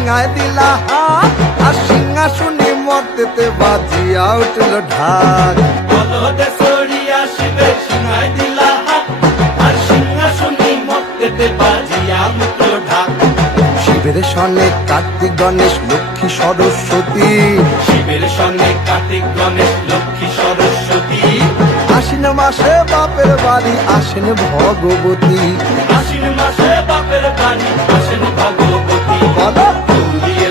সিংহায় দিলা হাত আর সিংহাসনে মর্তেতে বাজিয়া উঠল ঢাক। বলদে সরিয়া শিবের সিংহায় দিলা হাত আর সিংহাসনে মর্তেতে বাজিয়া উঠল ঢাক। শিবের সনে কার্তিক গণেশ লক্ষ্মী সরস্বতী, শিবের সঙ্গে কার্তিক গণেশ লক্ষ্মী সরস্বতী। আশ্বিন মাসে বাপের বাড়ি আসেন ভগবতী। আশ্বিন মাসে বাপের বাড়ি আসেন ভগবতী। বলো দৌড়িয়ে